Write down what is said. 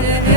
yeah